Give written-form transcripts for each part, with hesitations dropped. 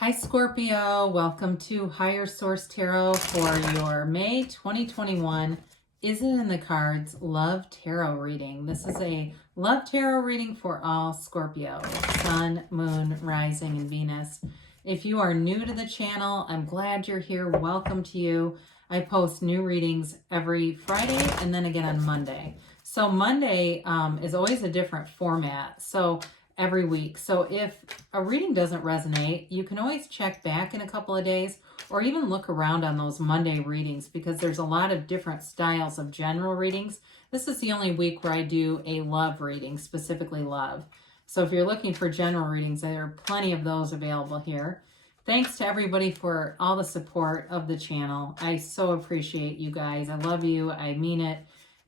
Hi Scorpio, welcome to Higher Source Tarot for your May 2021 Is It in the Cards Love Tarot reading. This is a love tarot reading for all Scorpio, Sun, Moon, Rising, and Venus. If you are new to the channel, I'm glad you're here. Welcome to you. I post new readings every Friday and then again on Monday. So Monday is always a different format. So every week. So if a reading doesn't resonate, you can always check back in a couple of days or even look around on those Monday readings because there's a lot of different styles of general readings. This is the only week where I do a love reading, specifically love. So if you're looking for general readings, there are plenty of those available here. Thanks to everybody for all the support of the channel. I so appreciate you guys. I love you. I mean it.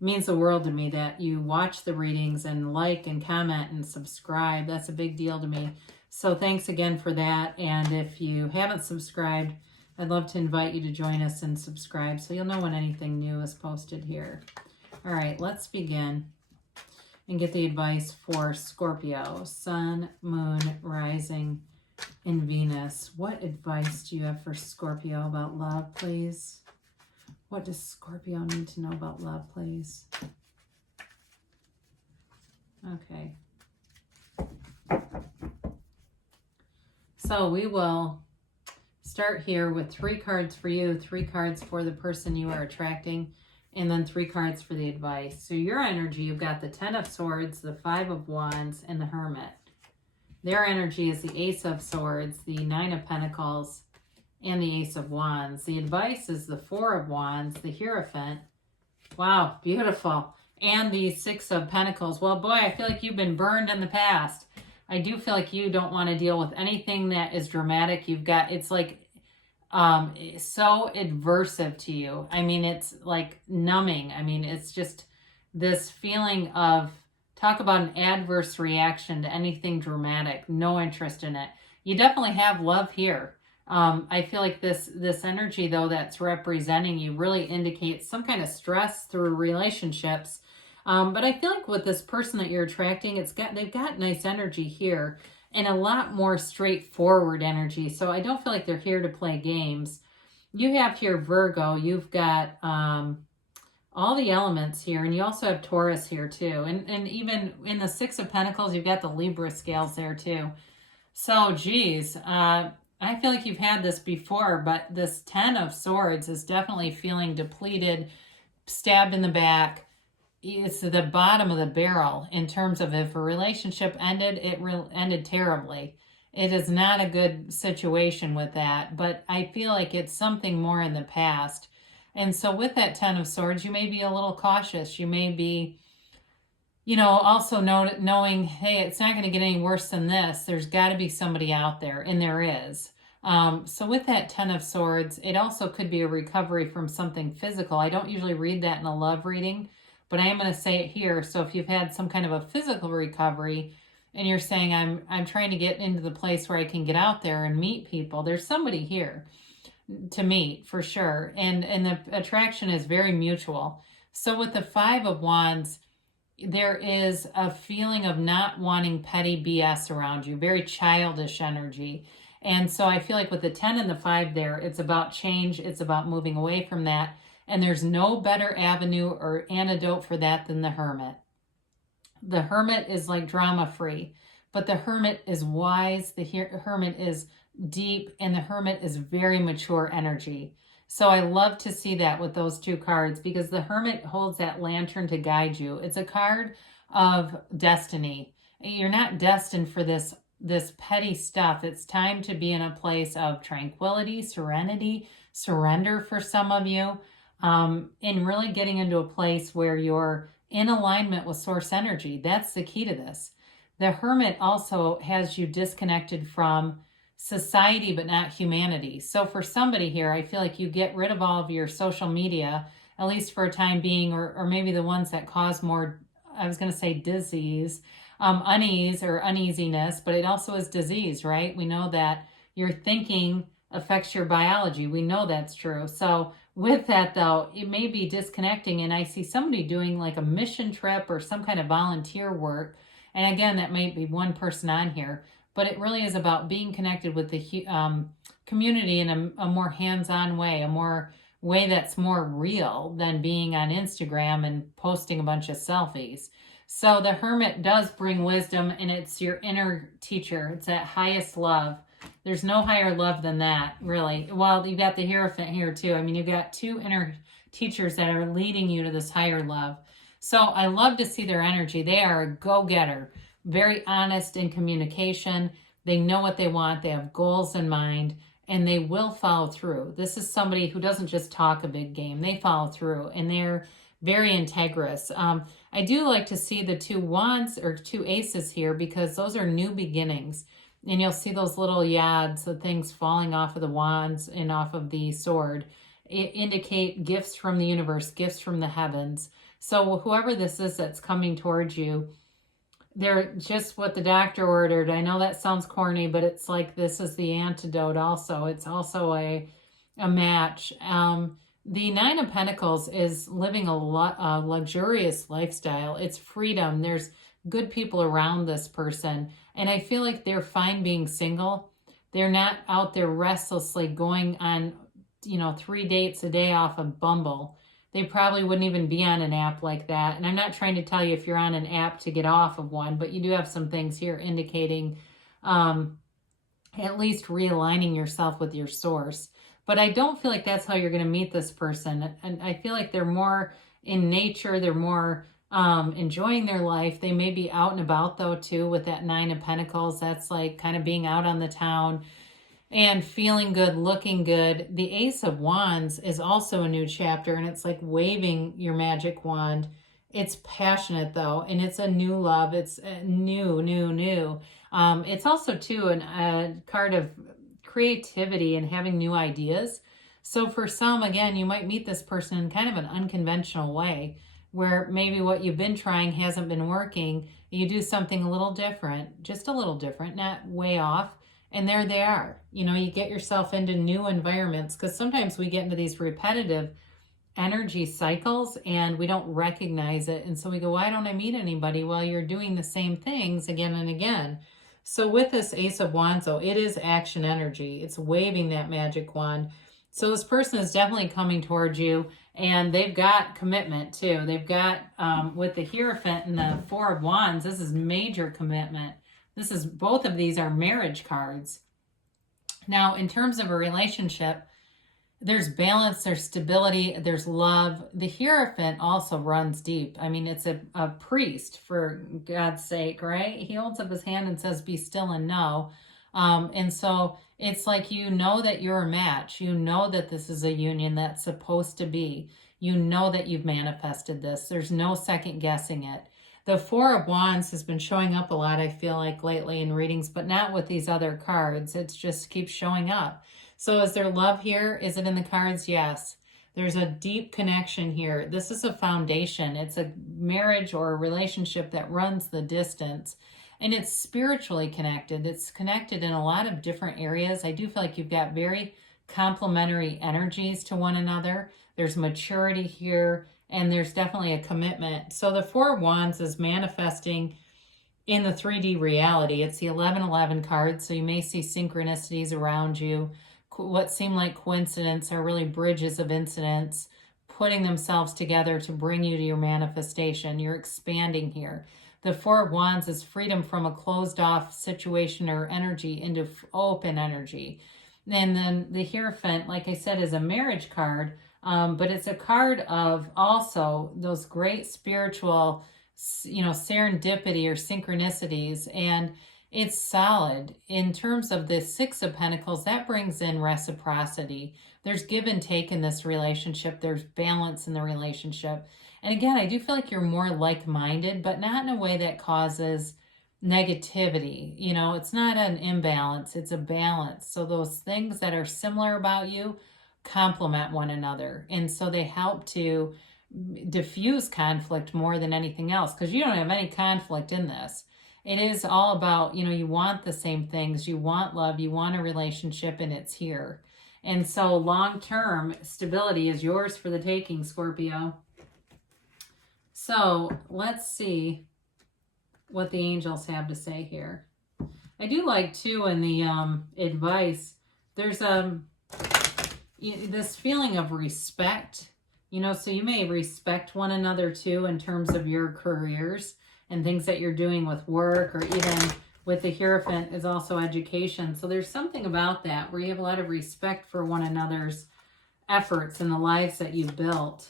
It means the world to me that you watch the readings and like and comment and subscribe. That's a big deal to me. So thanks again for that. And if you haven't subscribed, I'd love to invite you to join us and subscribe so you'll know when anything new is posted here. All right, let's begin and get the advice for Scorpio, Sun, Moon, Rising, and Venus. What advice do you have for Scorpio about love, please? What does Scorpio need to know about love, please? Okay. So we will start here with 3 cards for you, 3 cards for the person you are attracting, and then 3 cards for the advice. So your energy, you've got the 10 of Swords, the 5 of Wands, and the Hermit. Their energy is the Ace of Swords, the 9 of Pentacles, and the Ace of Wands. The advice is the 4 of Wands, the Hierophant. Wow, beautiful. And the 6 of Pentacles. Well, boy, I feel like you've been burned in the past. I do feel like you don't want to deal with anything that is dramatic. It's like so adversive to you. I mean, it's like numbing. I mean, it's just this feeling of, talk about an adverse reaction to anything dramatic. No interest in it. You definitely have love here. I feel like this energy, though, that's representing you really indicates some kind of stress through relationships. But I feel like with this person that you're attracting, they've got nice energy here and a lot more straightforward energy. So I don't feel like they're here to play games. You have here Virgo. You've got all the elements here, and you also have Taurus here too. And even in the 6 of Pentacles, you've got the Libra scales there too. So, geez, I feel like you've had this before, but this 10 of Swords is definitely feeling depleted, stabbed in the back. It's the bottom of the barrel in terms of if a relationship ended, it ended terribly. It is not a good situation with that, but I feel like it's something more in the past. And so with that 10 of Swords, you may be a little cautious. You may be, also knowing, hey, it's not going to get any worse than this. There's got to be somebody out there, and there is. So with that 10 of Swords, it also could be a recovery from something physical. I don't usually read that in a love reading, but I am going to say it here. So if you've had some kind of a physical recovery and you're saying, I'm trying to get into the place where I can get out there and meet people, there's somebody here to meet for sure. And the attraction is very mutual. So with the 5 of Wands, there is a feeling of not wanting petty BS around you, very childish energy. And so I feel like with the 10 and the 5 there, it's about change. It's about moving away from that. And there's no better avenue or antidote for that than the Hermit. The Hermit is like drama-free, but the Hermit is wise. The Hermit is deep, and the Hermit is very mature energy. So I love to see that with those 2 cards because the Hermit holds that lantern to guide you. It's a card of destiny. You're not destined for this petty stuff. It's time to be in a place of tranquility, serenity, surrender for some of you, and really getting into a place where you're in alignment with source energy. That's the key to this. The Hermit also has you disconnected from society but not humanity. So for somebody here, I feel like you get rid of all of your social media, at least for a time being, or maybe the ones that cause more, I was going to say disease, unease or uneasiness, but it also is disease, right? We know that your thinking affects your biology. We know that's true. So with that though, it may be disconnecting, and I see somebody doing like a mission trip or some kind of volunteer work. And again, that might be one person on here, but it really is about being connected with the community in a more hands-on way, a more way that's more real than being on Instagram and posting a bunch of selfies. So the Hermit does bring wisdom, and it's your inner teacher. It's that highest love. There's no higher love than that, really. Well, you got the Hierophant here too. I mean, you got two inner teachers that are leading you to this higher love. So I love to see their energy. They are a go-getter, very honest in communication. They know what they want. They have goals in mind, and they will follow through. This is somebody who doesn't just talk a big game. They follow through, and they're very integrous. I do like to see the two wands or two aces here because those are new beginnings. And you'll see those little yads, the things falling off of the wands and off of the sword. It indicate gifts from the universe, gifts from the heavens. So whoever this is that's coming towards you, they're just what the doctor ordered. I know that sounds corny, but it's like this is the antidote also. It's also a match. The Nine of Pentacles is living a luxurious lifestyle. It's freedom. There's good people around this person. And I feel like they're fine being single. They're not out there restlessly going on, 3 dates a day off of Bumble. They probably wouldn't even be on an app like that. And I'm not trying to tell you if you're on an app to get off of one, but you do have some things here indicating at least realigning yourself with your source. But I don't feel like that's how you're going to meet this person. And I feel like they're more in nature. They're more enjoying their life. They may be out and about though too with that Nine of Pentacles. That's like kind of being out on the town and feeling good, looking good. The Ace of Wands is also a new chapter, and it's like waving your magic wand. It's passionate though, and it's a new love. It's new. It's also too a card of creativity and having new ideas. So for some, again, you might meet this person in kind of an unconventional way where maybe what you've been trying hasn't been working. You do something a little different, just a little different, not way off. And there they are. You get yourself into new environments because sometimes we get into these repetitive energy cycles and we don't recognize it. And so we go, why don't I meet anybody? Well, you're doing the same things again and again. So with this Ace of Wands, though, it is action energy. It's waving that magic wand. So this person is definitely coming towards you, and they've got commitment too. They've got, with the Hierophant and the Four of Wands, this is major commitment. Both of these are marriage cards. Now, in terms of a relationship, there's balance, there's stability, there's love. The Hierophant also runs deep. I mean, it's a priest, for God's sake, right? He holds up his hand and says, be still and know. And so it's like, that you're a match. That this is a union that's supposed to be. That you've manifested this. There's no second guessing it. The Four of Wands has been showing up a lot, I feel like, lately in readings, but not with these other cards. It's just keeps showing up. So is there love here? Is it in the cards? Yes. There's a deep connection here. This is a foundation. It's a marriage or a relationship that runs the distance. And it's spiritually connected. It's connected in a lot of different areas. I do feel like you've got very complementary energies to one another. There's maturity here, and there's definitely a commitment. So the Four of Wands is manifesting in the 3D reality. It's the 1111 card, so you may see synchronicities around you. What seem like coincidence are really bridges of incidents putting themselves together to bring you to your manifestation. You're expanding here. The Four of Wands is freedom from a closed-off situation or energy into open energy. And then the Hierophant, like I said, is a marriage card, but it's a card of also those great spiritual, serendipity or synchronicities. And it's solid. In terms of the Six of Pentacles, that brings in reciprocity. There's give and take in this relationship. There's balance in the relationship. And again, I do feel like you're more like-minded, but not in a way that causes negativity. It's not an imbalance, it's a balance. So those things that are similar about you complement one another. And so they help to diffuse conflict more than anything else, because you don't have any conflict in this. It is all about, you want the same things. You want love, you want a relationship, and it's here. And so long-term stability is yours for the taking, Scorpio. So let's see what the angels have to say here. I do like too in the advice, there's this feeling of respect, so you may respect one another too in terms of your careers and things that you're doing with work, or even with the Hierophant is also education. So there's something about that where you have a lot of respect for one another's efforts and the lives that you've built.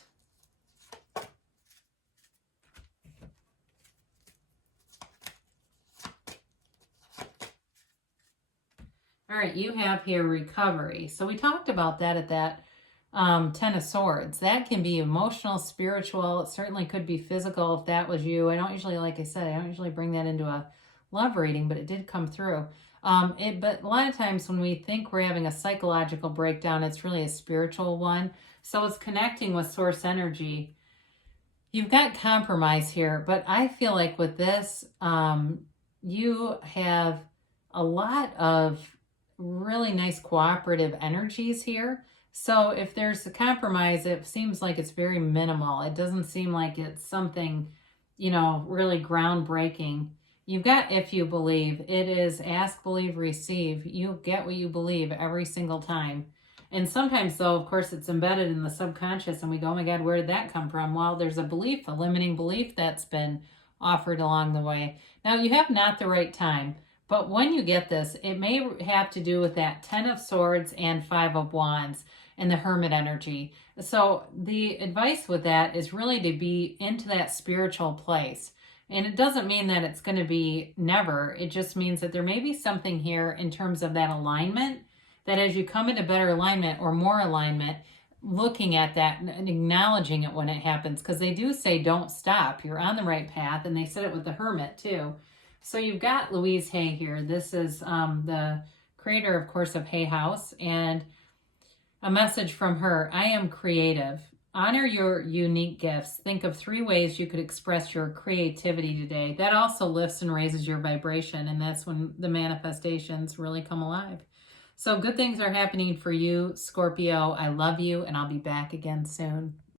All right, you have here recovery. So we talked about that at that Ten of Swords. That can be emotional, spiritual. It certainly could be physical if that was you. I don't usually, like I said, I don't usually bring that into a love reading, but it did come through. But a lot of times when we think we're having a psychological breakdown, it's really a spiritual one. So it's connecting with source energy. You've got compromise here, but I feel like with this, you have a lot of really nice cooperative energies here. So if there's a compromise, it seems like it's very minimal. It doesn't seem like it's something, really groundbreaking. You've got if you believe. It is ask, believe, receive. You get what you believe every single time. And sometimes, though, of course, it's embedded in the subconscious and we go, oh my God, where did that come from? Well, there's a belief, a limiting belief that's been offered along the way. Now, you have not the right time. But when you get this, it may have to do with that 10 of Swords and 5 of Wands and the Hermit energy. So the advice with that is really to be into that spiritual place. And it doesn't mean that it's going to be never. It just means that there may be something here in terms of that alignment, that as you come into better alignment or more alignment, looking at that and acknowledging it when it happens. Because they do say don't stop. You're on the right path. And they said it with the Hermit too. So you've got Louise Hay here. This is the creator, of course, of Hay House. And a message from her: I am creative. Honor your unique gifts. Think of 3 ways you could express your creativity today. That also lifts and raises your vibration. And that's when the manifestations really come alive. So good things are happening for you, Scorpio. I love you, and I'll be back again soon.